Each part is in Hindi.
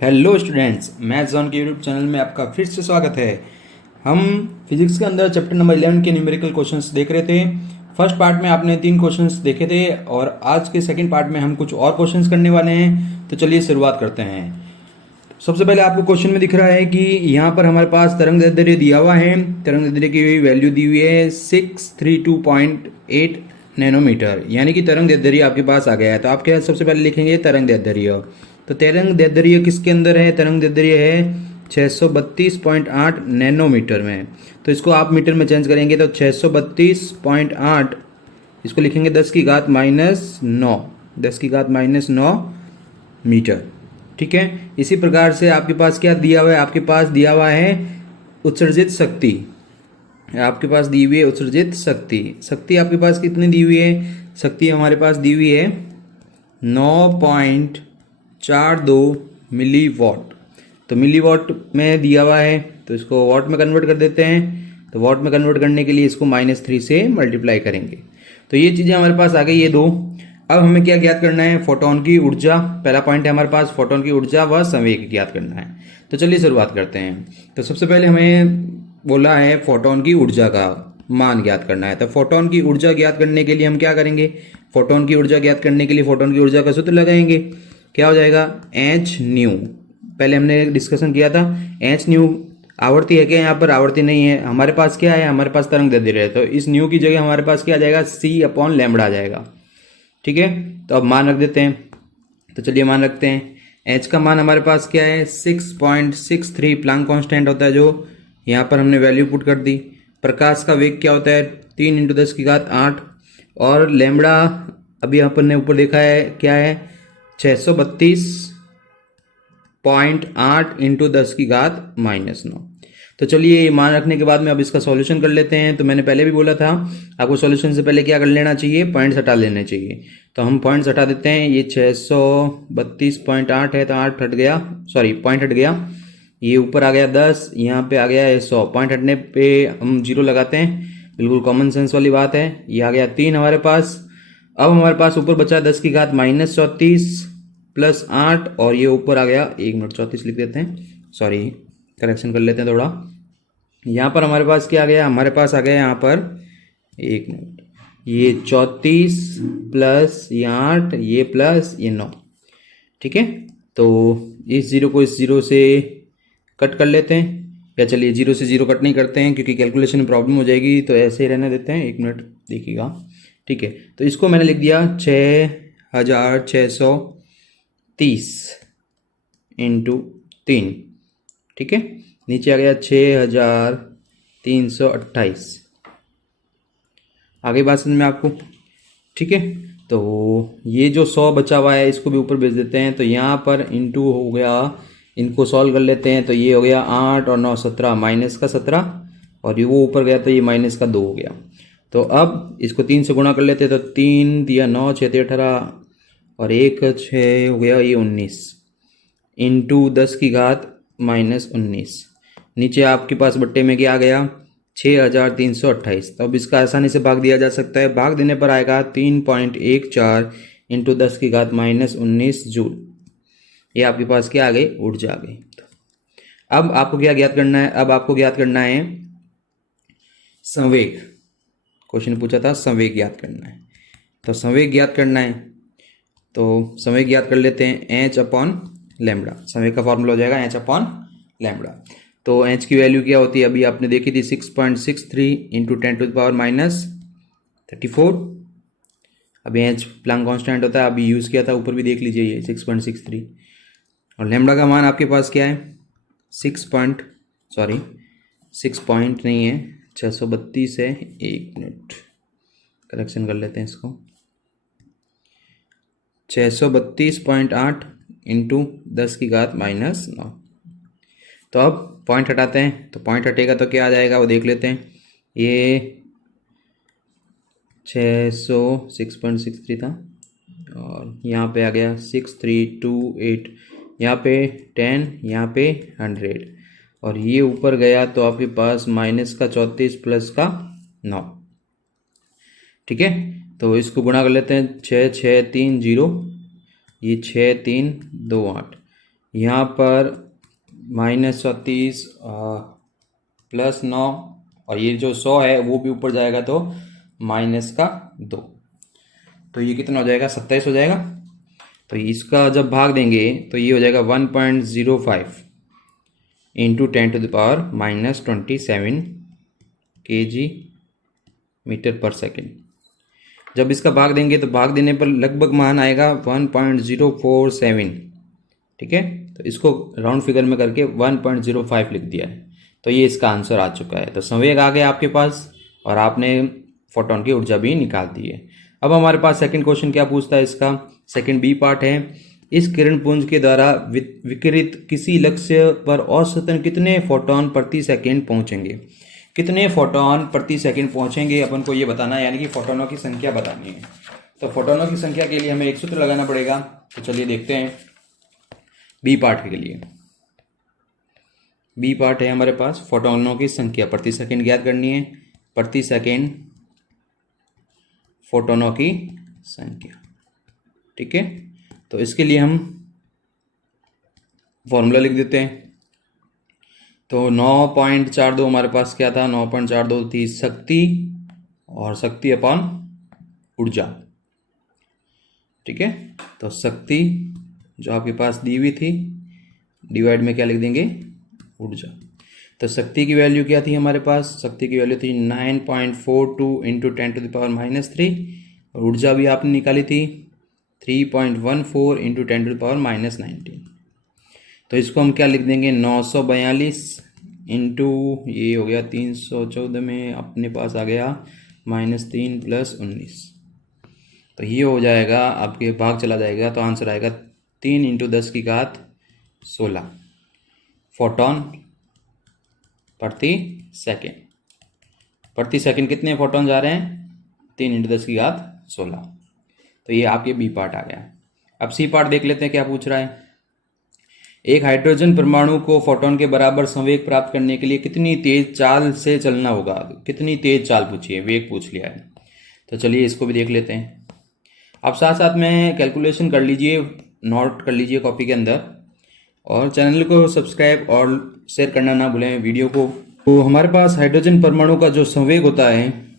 हेलो स्टूडेंट्स, मैथ्स जोन के यूट्यूब चैनल में आपका फिर से स्वागत है। हम फिजिक्स के अंदर चैप्टर नंबर 11 के न्यूमेरिकल क्वेश्चंस देख रहे थे। फर्स्ट पार्ट में आपने 3 क्वेश्चंस देखे थे और आज के सेकंड पार्ट में हम कुछ और क्वेश्चंस करने वाले हैं। तो चलिए शुरुआत करते हैं। सबसे पहले आपको क्वेश्चन में दिख रहा है कि यहाँ पर हमारे पास तरंग दैर्ध्य दिया हुआ है। तरंग दैर्ध्य की वैल्यू दी हुई है 632.8 नैनोमीटर, यानी कि तरंग दैर्ध्य आपके पास आ गया है। तो आप क्या सबसे पहले लिखेंगे तरंग दैर्ध्य। तो तरंग दैर्ध्य किसके अंदर है? तरंग दैर्ध्य है 632.8 नैनोमीटर में। तो इसको आप मीटर में चेंज करेंगे तो 632.8 इसको लिखेंगे 10 की घात -9, 10 की घात -9 मीटर। ठीक है। इसी प्रकार से आपके पास क्या दिया हुआ है? आपके पास दिया हुआ है उत्सर्जित शक्ति। आपके पास दी हुई है उत्सर्जित शक्ति। शक्ति आपके पास कितनी दी हुई है? शक्ति हमारे पास दी हुई है 9.42 मिली वॉट। तो मिली वॉट में दिया हुआ है तो इसको वॉट में कन्वर्ट कर देते हैं। तो वॉट में कन्वर्ट करने के लिए इसको -3 से मल्टीप्लाई करेंगे। तो ये चीज़ें हमारे पास आ गई, ये दो। अब हमें क्या ज्ञात करना है? फोटोन की ऊर्जा। पहला पॉइंट है हमारे पास फोटोन की ऊर्जा व संवेग ज्ञात करना है। तो चलिए शुरुआत करते हैं। तो सबसे पहले हमें बोला है फोटोन की ऊर्जा का मान ज्ञात करना है। तो फोटोन की ऊर्जा ज्ञात करने के लिए हम क्या करेंगे? फोटोन की ऊर्जा ज्ञात करने के लिए फोटोन की ऊर्जा का सूत्र लगाएंगे। क्या हो जाएगा? H new. पहले हमने डिस्कशन किया था। एच न्यू आवर्ती है क्या? यहाँ पर आवर्ती नहीं है। हमारे पास क्या है? हमारे पास तरंग दैर्ध्य है। तो इस न्यू की जगह हमारे पास क्या आ जाएगा? C/λ आ जाएगा। ठीक है। तो अब मान रख देते हैं। तो चलिए मान रखते हैं। एच का मान हमारे पास क्या है? 6.63 प्लांक कांस्टेंट होता है, जो यहाँ पर हमने वैल्यू पुट कर दी। प्रकाश का वेग क्या होता है? 3 × 10 की घात 8। और लैम्बडा अभी अपन ने ऊपर देखा है क्या है? 632.8 × 10 की घात -9। तो चलिए मान रखने के बाद में अब इसका सॉल्यूशन कर लेते हैं। तो मैंने पहले भी बोला था आपको सॉल्यूशन से पहले क्या कर लेना चाहिए? पॉइंट्स हटा लेने चाहिए। तो हम पॉइंट्स हटा देते हैं। ये 632.8 है तो 8 हट गया, सॉरी पॉइंट हट गया। ये ऊपर आ गया 10, यहाँ पे आ गया है 100। पॉइंट हटने पे हम 0 लगाते हैं, बिल्कुल कॉमन सेंस वाली बात है। ये आ गया 3 हमारे पास। अब हमारे पास ऊपर बचा 10 की घात -34 + 8 और ये ऊपर आ गया 1 मिनट 34 लिख देते हैं, सॉरी करेक्शन कर लेते हैं थोड़ा। यहाँ पर हमारे पास क्या आ गया? हमारे पास आ गया यहाँ पर 1 मिनट, ये 34 प्लस ये 8 ये प्लस ये 9। ठीक है। तो इस 0 को इस 0 से कट कर लेते हैं, या चलिए 0 से 0 कट नहीं करते हैं क्योंकि कैलकुलेशन में प्रॉब्लम हो जाएगी, तो ऐसे ही रहने देते हैं। 1 मिनट देखिएगा। ठीक है। तो इसको मैंने लिख दिया 6630 × 3। ठीक है। नीचे आ गया 6328। आगे बात समझ में आपको? ठीक है। तो ये जो 100 बचा हुआ है इसको भी ऊपर भेज देते हैं। तो यहाँ पर इंटू हो गया, इनको सॉल्व कर लेते हैं। तो ये हो गया 8 और 9 17, -17, और ये वो ऊपर गया तो ये -2 हो गया। तो अब इसको 3 से गुणा कर लेते हैं। तो 3 दिया 9, 6 × 18 और 1 6 हो गया ये 19 इंटू 10 की घात -19। नीचे आपके पास बट्टे में क्या आ गया? 6328। तो अब इसका आसानी से भाग दिया जा सकता है। भाग देने पर आएगा 3.14 इंटू 10 की घात -19 जूल। ये आपके पास क्या आ गई? ऊर्जा आ गई। अब आपको क्या ज्ञात करना है? अब आपको ज्ञात करना है संवेग। क्वेश्चन पूछा था संवेग ज्ञात करना है। तो संवेग ज्ञात करना है तो संवेग ज्ञात कर लेते हैं। H/λ। संवेग का फॉर्मूला हो जाएगा H/λ। तो H की वैल्यू क्या होती है? अभी आपने देखी थी 6.63 × 10⁻34। अभी H प्लांक कांस्टेंट होता है, अभी यूज़ किया था, ऊपर भी देख लीजिए ये 6.63। और लैम्बडा का मान आपके पास क्या है? 6 पॉइंट नहीं है, 632 है। 1 मिनट करेक्शन कर लेते हैं इसको। 632.8 × 10 की घात -9। तो अब पॉइंट हटाते हैं। तो पॉइंट हटेगा तो क्या आ जाएगा वो देख लेते हैं। ये 606.63 था और यहाँ पे आ गया 6328, यहाँ पे 10, यहाँ पे 100, और ये ऊपर गया तो आपके पास -34 प्लस का 9। ठीक है। तो इसको गुणा कर लेते हैं। 6630, ये 6328, यहाँ पर -34 +9 और ये जो 100 है वो भी ऊपर जाएगा तो -2। तो ये कितना हो जाएगा, 27 हो जाएगा। तो इसका जब भाग देंगे तो ये हो जाएगा 1.05 इंटू 10⁻⁻27 kg मीटर पर सेकेंड। जब इसका भाग देंगे तो भाग देने पर लगभग मान आएगा 1.047। ठीक है, तो इसको राउंड फिगर में करके 1.05 लिख दिया है। तो ये इसका आंसर आ चुका है। तो संवेग आ गया आपके पास और आपने फोटोन की ऊर्जा भी निकाल दी है। अब हमारे पास सेकंड क्वेश्चन क्या पूछता है, इसका सेकंड बी पार्ट है, इस किरण पुंज के द्वारा विकिरित किसी लक्ष्य पर औसतन कितने फोटोन प्रति सेकंड पहुंचेंगे। कितने फोटोन प्रति सेकंड पहुंचेंगे अपन को ये बताना है, यानी कि फोटोनों की संख्या बतानी है। तो फोटोनों की संख्या के लिए हमें एक सूत्र लगाना पड़ेगा। तो चलिए देखते हैं बी पार्ट के लिए। बी पार्ट है हमारे पास फोटोनों की संख्या प्रति सेकंड ज्ञात करनी है। प्रति सेकंड फोटोनों की संख्या। ठीक है, तो इसके लिए हम फॉर्मूला लिख देते हैं। तो 9.42 हमारे पास क्या था, 9.42 थी शक्ति और शक्ति अपॉन ऊर्जा। ठीक है, तो शक्ति जो आपके पास दी हुई थी डिवाइड में क्या लिख देंगे, ऊर्जा। तो शक्ति की वैल्यू क्या थी हमारे पास, शक्ति की वैल्यू थी 9.42 इंटू 10⁻³ और ऊर्जा भी आपने निकाली थी 3.14 इंटू 10⁻⁻19। तो इसको हम क्या लिख देंगे, 942 इंटू ये हो गया 314 में अपने पास आ गया -3 + 19। तो ये हो जाएगा आपके भाग चला जाएगा तो आंसर आएगा 3 इंटू 10⁻16 फोटोन प्रति सेकेंड। प्रति सेकेंड कितने फोटोन जा रहे हैं, 3 इंटू 10⁻16। तो ये आपके बी पार्ट आ गया। अब सी पार्ट देख लेते हैं क्या पूछ रहा है। एक हाइड्रोजन परमाणु को फोटोन के बराबर संवेग प्राप्त करने के लिए कितनी तेज चाल से चलना होगा। कितनी तेज चाल पूछी है, वेग पूछ लिया है। तो चलिए इसको भी देख लेते हैं। आप साथ साथ में कैलकुलेशन कर लीजिए, नोट कर लीजिए कॉपी के अंदर, और चैनल को सब्सक्राइब और शेयर करना ना भूलें वीडियो को। तो हमारे पास हाइड्रोजन परमाणु का जो संवेग होता है,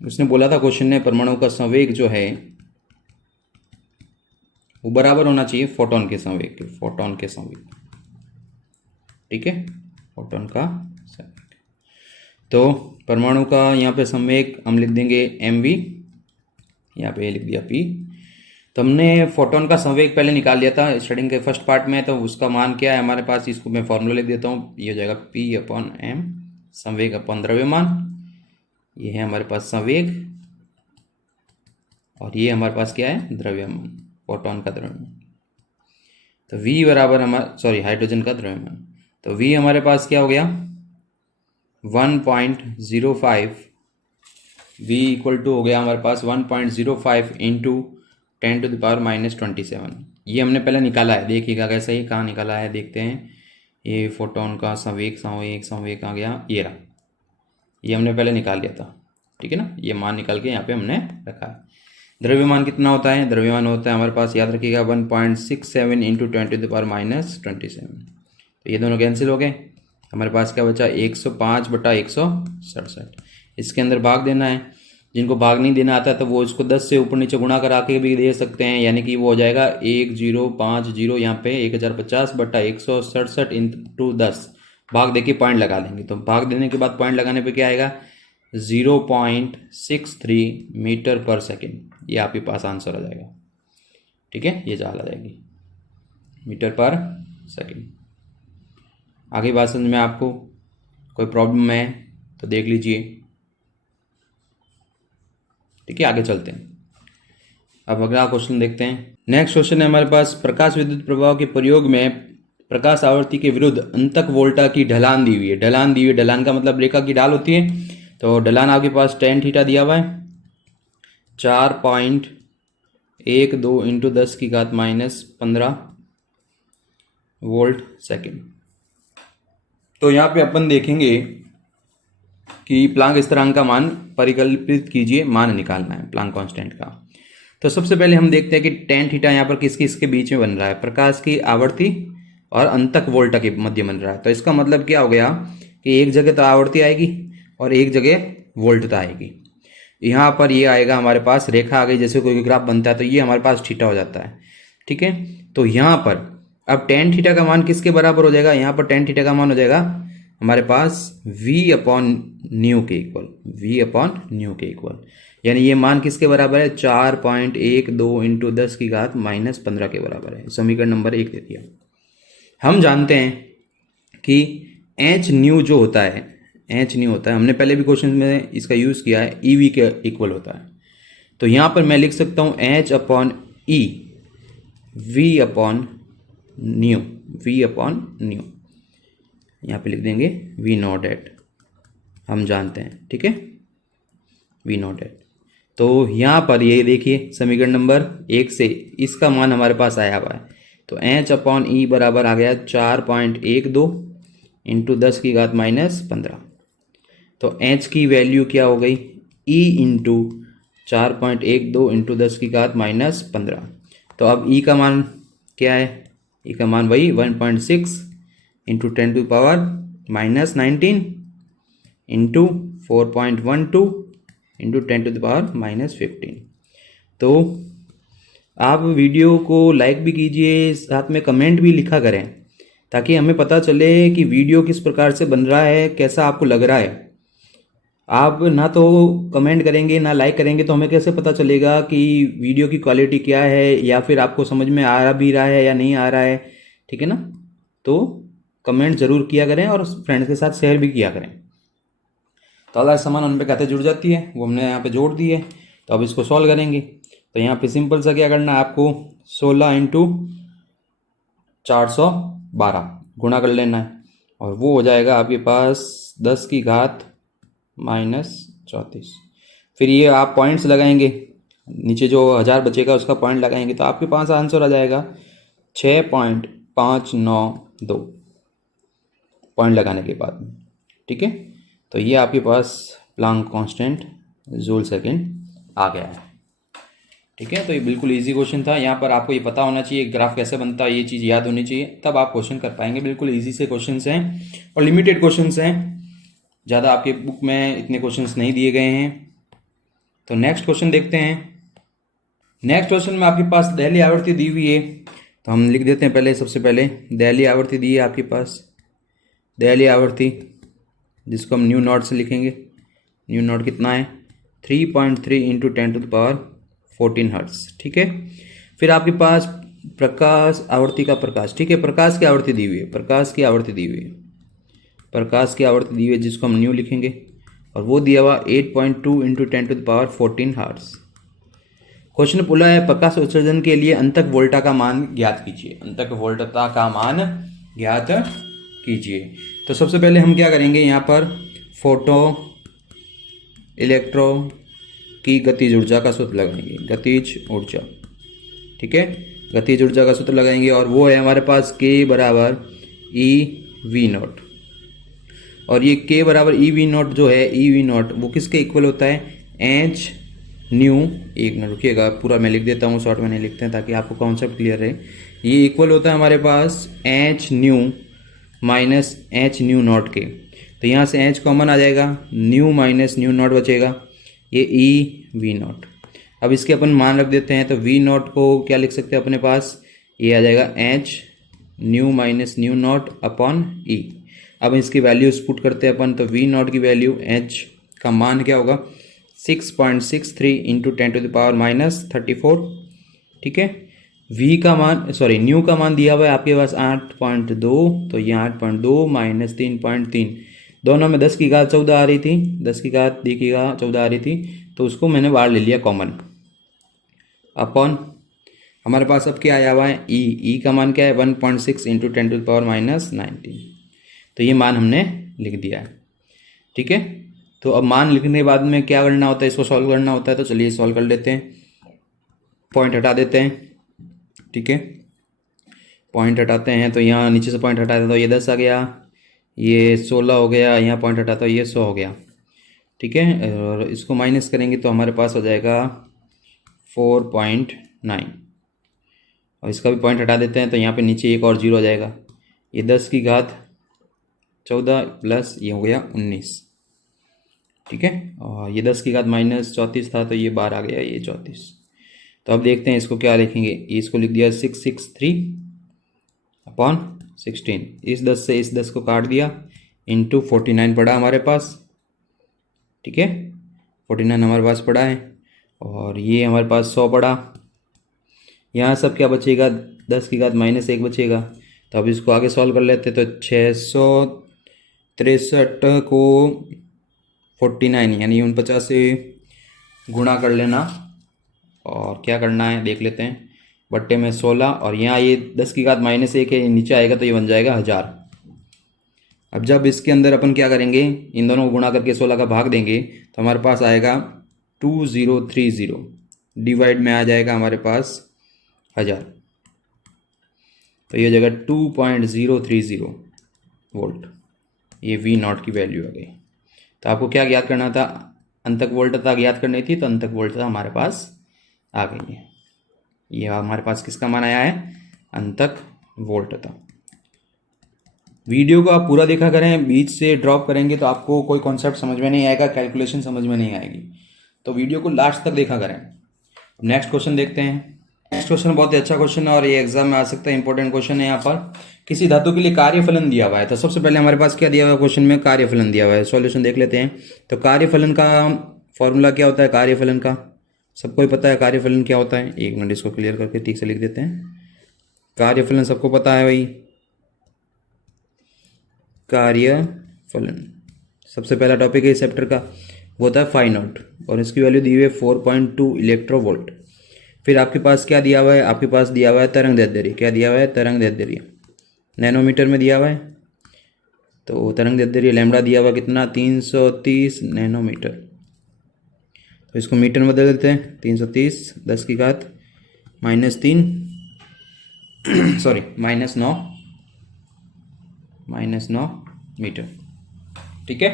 उसने बोला था क्वेश्चन ने, परमाणु का संवेग जो है वो बराबर होना चाहिए फोटोन के संवेग के। फोटोन के संवेग, ठीक है, फोटोन का संवेग। तो परमाणु का यहाँ पे संवेग हम लिख देंगे mv, यहाँ पे लिख दिया p। तो हमने फोटोन का संवेग पहले निकाल लिया था स्टार्टिंग के फर्स्ट पार्ट में, तो उसका मान क्या है हमारे पास, इसको मैं फॉर्मूला लिख देता हूँ। ये हो जाएगा p/m, संवेग अपन द्रव्यमान। ये है हमारे पास संवेग और ये हमारे पास क्या है, द्रव्यमान, फोटोन का द्रव्यमान। तो v बराबर हाइड्रोजन का द्रव्यमान। तो v हमारे पास क्या हो गया 1.05, v इक्वल टू हो गया हमारे पास 1.05 इंटू 10⁻⁻27। ये हमने पहले निकाला है, देखिएगा कैसे ही, कहाँ निकाला है देखते हैं। ये फोटोन का संवेग आ गया, ये रहा, ये हमने पहले निकाल लिया था। ठीक है ना, ये मान निकाल के यहाँ पे हमने रखा है। द्रव्यमान कितना होता है, द्रव्यमान होता है हमारे पास, याद रखिएगा 1.67 इंटू 10⁻⁻27। तो ये दोनों कैंसिल हो गए, हमारे पास क्या बचा 105/167। इसके अंदर भाग देना है। जिनको भाग नहीं देना आता तो वो इसको 10 से ऊपर नीचे गुणा करा के भी दे सकते हैं, यानी कि वो हो जाएगा 1050, यहाँ पे 1050/167 इंटू 10। भाग दे के पॉइंट लगा लेंगे। तो भाग देने के बाद पॉइंट लगाने पे क्या आएगा 0.63 मीटर पर सेकेंड। ये आपके पास आंसर आ जाएगा। ठीक है, ये चाल आ जाएगी मीटर पर सेकेंड। आगे बात समझ में आपको कोई प्रॉब्लम है तो देख लीजिए। ठीक है, आगे चलते हैं। अब अगला क्वेश्चन देखते हैं। नेक्स्ट क्वेश्चन है हमारे पास, प्रकाश विद्युत प्रभाव के प्रयोग में प्रकाश आवृत्ति के विरुद्ध अंतक वोल्टा की ढलान दी हुई है। ढलान दी हुई है, ढलान का मतलब रेखा की ढाल होती है। तो ढलान आपके पास tan थीटा दिया हुआ है 4.12 इंटू 10⁻⁻15 वोल्ट सेकेंड। तो यहाँ पे अपन देखेंगे कि प्लांक स्थिरांक का मान परिकल्पित कीजिए, मान निकालना है प्लांक कांस्टेंट का। तो सबसे पहले हम देखते हैं कि tan थीटा यहाँ पर किस किस के बीच में बन रहा है, प्रकाश की आवर्ती और अंतक वोल्टा के मध्य बन रहा है। तो इसका मतलब क्या हो गया कि एक जगह तो आवर्ती आएगी और एक जगह वोल्टता आएगी। यहाँ पर ये आएगा हमारे पास, रेखा आ गई, जैसे कोई ग्राफ बनता है तो ये हमारे पास थीटा हो जाता है। ठीक है, तो यहाँ पर अब टेन थीटा का मान किसके बराबर हो जाएगा, यहाँ पर टेन थीटा का मान हो जाएगा हमारे पास v अपॉन न्यू के इक्वल, v अपॉन न्यू के इक्वल, यानी ये मान किसके बराबर है, 4.12 इंटू 10 की घात माइनस 15 के बराबर है। समीकरण नंबर 1 दे दिया। हम जानते हैं कि एच न्यू जो होता है, एच न्यू होता है, हमने पहले भी क्वेश्चन में इसका यूज़ किया है, ई वी के इक्वल होता है। तो यहाँ पर मैं लिख सकता हूँ H upon E V upon nu, V upon nu, यहाँ पे लिख देंगे वी नॉट एट, हम जानते हैं। ठीक है, वी नॉट एट। तो यहाँ पर ये देखिए समीकरण नंबर 1 से इसका मान हमारे पास आया हुआ है। तो एच अपॉन ई बराबर आ गया 4.12 इंटू 10 की घात माइनस 15। तो एच की वैल्यू क्या हो गई, ई इंटू 4.12 इंटू 10 की घात माइनस 15। तो अब ई का मान क्या है, ई का मान वही 1.6 into 10 to power minus 19 into 4.12 into 10 to the power minus 15। तो आप वीडियो को लाइक भी कीजिए, साथ में कमेंट भी लिखा करें, ताकि हमें पता चले कि वीडियो किस प्रकार से बन रहा है, कैसा आपको लग रहा है। आप ना तो कमेंट करेंगे ना लाइक करेंगे तो हमें कैसे पता चलेगा कि वीडियो की क्वालिटी क्या है, या फिर आपको समझ में आ भी रहा है या नहीं आ रहा है। ठीक है ना, तो कमेंट जरूर किया करें और फ्रेंड्स के साथ शेयर भी किया करें। तो अगर सामान उन पे कहते जुड़ जाती है, वो हमने यहाँ पे जोड़ दी है। तो अब इसको सॉल्व करेंगे। तो यहाँ पे सिंपल सा क्या करना है आपको, 16 इंटू 412 गुणा कर लेना है, और वो हो जाएगा आपके पास 10 की घात माइनस 34। फिर ये आप पॉइंट्स लगाएंगे, नीचे जो 1000 बचेगा उसका पॉइंट लगाएंगे, तो आपके पास आंसर आ जाएगा 6.592 पॉइंट लगाने के बाद में। ठीक है, तो ये आपके पास प्लांक कांस्टेंट जूल सेकंड आ गया है। ठीक है, तो ये बिल्कुल इजी क्वेश्चन था। यहाँ पर आपको ये पता होना चाहिए ग्राफ कैसे बनता है, ये चीज़ याद होनी चाहिए, तब आप क्वेश्चन कर पाएंगे। बिल्कुल इजी से क्वेश्चन हैं और लिमिटेड क्वेश्चन हैं, ज़्यादा आपके बुक में इतने क्वेश्चन नहीं दिए गए हैं। तो नेक्स्ट क्वेश्चन देखते हैं। नेक्स्ट क्वेश्चन में आपके पास दहली आवृत्ति दी हुई है, तो हम लिख देते हैं पहले, सबसे पहले दहली आवृत्ति दी है आपके पास, दहली आवृत्ति जिसको हम न्यू नॉट से लिखेंगे। न्यू नॉट कितना है, 3.3 into 10 to the power 14 hertz. ठीक है, फिर आपके पास प्रकाश आवृत्ति का प्रकाश, ठीक है, प्रकाश की आवृत्ति दी हुई है, प्रकाश की आवृत्ति दी हुई है, प्रकाश की आवृत्ति दी हुई है जिसको हम न्यू लिखेंगे, और वो दिया हुआ 8.2 into 10 to the power 14 hertz. Question बोला है प्रकाश उत्सर्जन के लिए अंतक वोल्टा का मान ज्ञात कीजिए, अंतक वोल्टता का मान ज्ञात कीजिए। तो सबसे पहले हम क्या करेंगे, यहाँ पर फोटो इलेक्ट्रॉन की गतिज ऊर्जा का सूत्र लगाएंगे, गतिज ऊर्जा। ठीक है, गतिज ऊर्जा का सूत्र लगाएंगे, और वो है हमारे पास K बराबर ई वी नॉट। और ये K बराबर ई वी नॉट जो है, ई वी नॉट वो किसके इक्वल होता है, एच न्यू, एक मिनट रुकिएगा, पूरा मैं लिख देता हूँ, शॉर्ट में नहीं लिखते हैं ताकि आपको कॉन्सेप्ट क्लियर रहे। ये इक्वल होता है हमारे पास h nu minus h nu naught के। तो यहाँ से एच कॉमन आ जाएगा, न्यू माइनस न्यू नॉट बचेगा, ये ई वी नॉट। अब इसके अपन मान रख देते हैं, तो वी नॉट को क्या लिख सकते हैं अपने पास, ये आ जाएगा h nu minus nu naught upon e. अब इसकी वैल्यूज पुट करते हैं अपन, तो वी नॉट की वैल्यू एच का मान क्या होगा, 6.63 into 10 to the power minus 34। ठीक है, वी का मान, सॉरी न्यू का मान दिया हुआ है आपके पास 8.2, तो ये 8.2 माइनस 3.3, दोनों में 10 की घात 14 आ रही थी, 10 की घात देखिएगा 14 आ रही थी, तो उसको मैंने बाहर ले लिया कॉमन, अपॉन हमारे पास अब क्या आया हुआ है, ई का मान क्या है 1.6 into 10 to the power minus 19। तो ये मान हमने लिख दिया है। ठीक है, तो अब मान लिखने के बाद में क्या करना होता है, इसको सॉल्व करना होता है। तो चलिए सॉल्व कर लेते हैं, पॉइंट हटा देते हैं। ठीक है, पॉइंट हटाते हैं, तो यहाँ नीचे से पॉइंट हटाते हैं तो ये 10 आ गया, ये 16 हो गया, यहाँ पॉइंट हटाता तो ये 100 हो गया। ठीक है, और इसको माइनस करेंगे तो हमारे पास हो जाएगा 4.9, और इसका भी पॉइंट हटा देते हैं तो यहाँ पे नीचे एक और जीरो हो जाएगा, ये 10 की घात 14 प्लस ये हो गया 19, ठीक है। और ये 10 की घात -34 था तो ये बार आ गया, ये 34। तो अब देखते हैं इसको क्या लिखेंगे। इसको लिख दिया 663/16। इस 10 से इस 10 को काट दिया, इंटू 49 पड़ा हमारे पास, ठीक है। 49 हमारे पास पड़ा है, और ये हमारे पास 100 पड़ा। यहाँ सब क्या बचेगा, 10 की घात -1 बचेगा। तो अब इसको आगे सॉल्व कर लेते। तो 663 को 49 यानी 49 से गुणा कर लेना, और क्या करना है देख लेते हैं। बट्टे में 16, और यहाँ ये 10 की घात -1 है, नीचे आएगा तो ये बन जाएगा 1000। अब जब इसके अंदर अपन क्या करेंगे, इन दोनों को गुणा करके 16 का भाग देंगे तो हमारे पास आएगा 2030, डिवाइड में आ जाएगा हमारे पास 1000। तो ये हो जाएगा 2.030 वोल्ट। ये V0 की वैल्यू आ गई। तो आपको क्या ज्ञात करना था, अंतक वोल्टता ज्ञात करनी थी, तो अंतक वोल्टता हमारे पास आ गई है। ये हमारे पास किसका मान आया है, अंतक वोल्टता। वीडियो को आप पूरा देखा करें, बीच से ड्रॉप करेंगे तो आपको कोई कॉन्सेप्ट समझ में नहीं आएगा, कैलकुलेशन समझ में नहीं आएगी। तो वीडियो को लास्ट तक देखा करें। नेक्स्ट क्वेश्चन देखते हैं। नेक्स्ट क्वेश्चन बहुत ही अच्छा क्वेश्चन है और ये एग्जाम में आ सकता है, इंपॉर्टेंट क्वेश्चन है। यहाँ पर किसी धातु के लिए कार्यफलन दिया हुआ है। तो सबसे पहले हमारे पास क्या दिया हुआ है, क्वेश्चन में कार्यफलन दिया हुआ है। सॉल्यूशन देख लेते हैं। तो कार्यफलन का फॉर्मूला क्या होता है, कार्यफलन का सबको ही पता है। कार्यफलन क्या होता है, एक मिनट इसको क्लियर करके ठीक से लिख देते हैं। कार्यफलन सबको पता है भाई, कार्यफलन सबसे पहला टॉपिक है इस चैप्टर का, वो होता है फाई नॉट, और इसकी वैल्यू दी हुई है 4.2 इलेक्ट्रोवोल्ट। फिर आपके पास क्या दिया हुआ है, आपके पास दिया हुआ है तरंग दैर्ध्य। क्या दिया हुआ है, तरंग दैर्ध्य नैनोमीटर में दिया हुआ है। तो तरंग दैर्ध्य लैम्बडा दिया हुआ कितना, 330 नैनोमीटर। तो इसको मीटर में बदल देते हैं, 330 10 की घात -3 सॉरी -9 मीटर, ठीक है।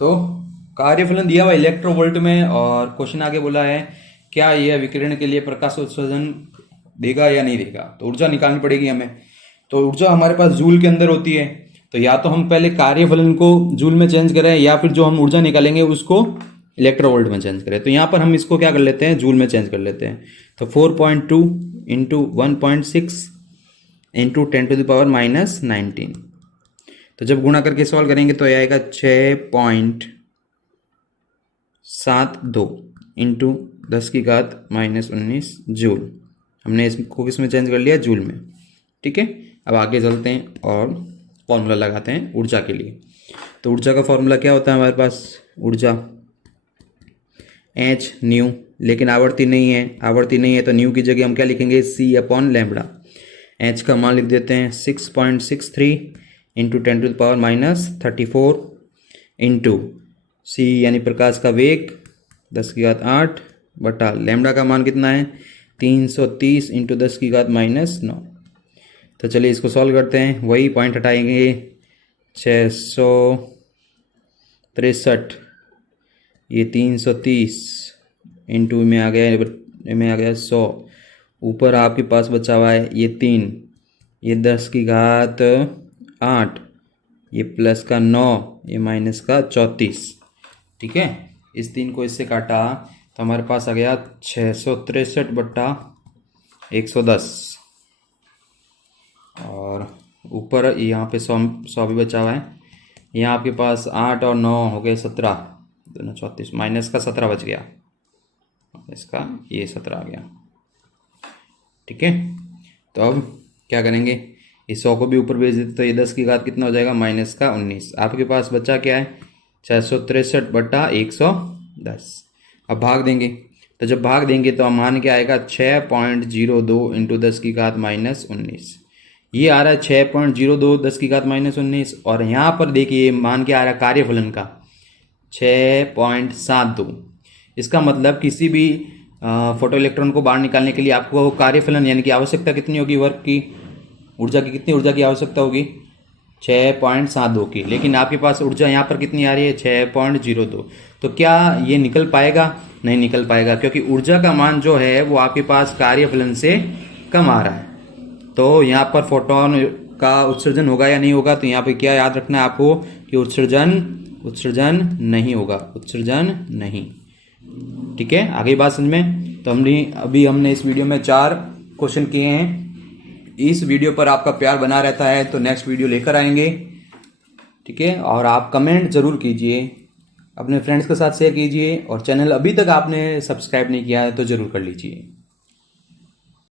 तो कार्यफलन दिया हुआ इलेक्ट्रोवोल्ट में, और क्वेश्चन आगे बोला है क्या यह विकिरण के लिए प्रकाश उत्सर्जन देगा या नहीं देगा। तो ऊर्जा निकालनी पड़ेगी हमें। तो ऊर्जा हमारे पास जूल के अंदर होती है। तो या तो हम पहले कार्यफलन को जूल में चेंज करें, या फिर जो हम ऊर्जा निकालेंगे उसको इलेक्ट्रोवोल्ट में चेंज करें। तो यहाँ पर हम इसको क्या कर लेते हैं, जूल में चेंज कर लेते हैं। तो 4.2 इंटू 1.6 इंटू 10⁻⁻19। तो जब गुणा करके सॉल्व करेंगे तो यह आएगा 6.72 इंटू 10 की घात -19 जूल। हमने इसको किस में चेंज कर लिया, जूल में, ठीक है। अब आगे चलते हैं और फॉर्मूला लगाते हैं ऊर्जा के लिए। तो ऊर्जा का फॉर्मूला क्या होता है हमारे पास, ऊर्जा H न्यू, लेकिन आवर्ती नहीं है। आवर्ती नहीं है तो न्यू की जगह हम क्या लिखेंगे, C/λ। H का मान लिख देते हैं 6.63 इंटू 10⁻⁻34 इंटू C यानी प्रकाश का वेग 10 की घात 8 बटा लैम्बडा का मान कितना है 330 इंटू 10 की घात -9। तो चलिए इसको सॉल्व करते हैं। वही पॉइंट हटाएंगे, 663 ये 330 इंटू में आ गया 100, ऊपर आपके पास बचा हुआ है ये 3, ये 10 की घात 8, ये प्लस का 9, ये माइनस का 34, ठीक है। इस 3 को इससे काटा तो हमारे पास आ गया 663 बट्टा 110, और ऊपर यहाँ पे 100 भी बचा हुआ है। यहाँ आपके पास 8 और 9 हो गए 17, दोनों 34, माइनस का 17 बच गया, इसका ये 17 आ गया, ठीक है। तो अब क्या करेंगे, इस 100 को भी ऊपर भेज देते तो ये 10 की घात कितना हो जाएगा माइनस का 19। आपके पास बचा क्या है 663 बट्टा 110। अब भाग देंगे, तो जब भाग देंगे तो मान क्या आएगा 6.02 इंटू 10 की घात -19। ये आ रहा है 6.02 10 की घात -19, और यहाँ पर देखिए मान क्या आ रहा है कार्यफलन का 6.72। इसका मतलब किसी भी फोटो इलेक्ट्रॉन को बाहर निकालने के लिए आपको कार्यफलन यानी कि आवश्यकता कितनी होगी, वर्क की ऊर्जा की कितनी ऊर्जा की आवश्यकता होगी 6.72 की। लेकिन आपके पास ऊर्जा यहाँ पर कितनी आ रही है 6.02। तो क्या ये निकल पाएगा, नहीं निकल पाएगा, क्योंकि ऊर्जा का मान जो है वो आपके पास कार्यफलन से कम आ रहा है। तो यहाँ पर फोटोन का उत्सर्जन होगा या नहीं होगा। तो यहाँ पे क्या याद रखना है आपको कि उत्सर्जन नहीं होगा, उत्सर्जन नहीं। ठीक है, आगे बात समझ में। तो हमने इस वीडियो में 4 क्वेश्चन किए हैं। इस वीडियो पर आपका प्यार बना रहता है तो नेक्स्ट वीडियो लेकर आएंगे। ठीक है, और आप कमेंट ज़रूर कीजिए, अपने फ्रेंड्स के साथ शेयर कीजिए, और चैनल अभी तक आपने सब्सक्राइब नहीं किया है तो ज़रूर कर लीजिए।